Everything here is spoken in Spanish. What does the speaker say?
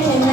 que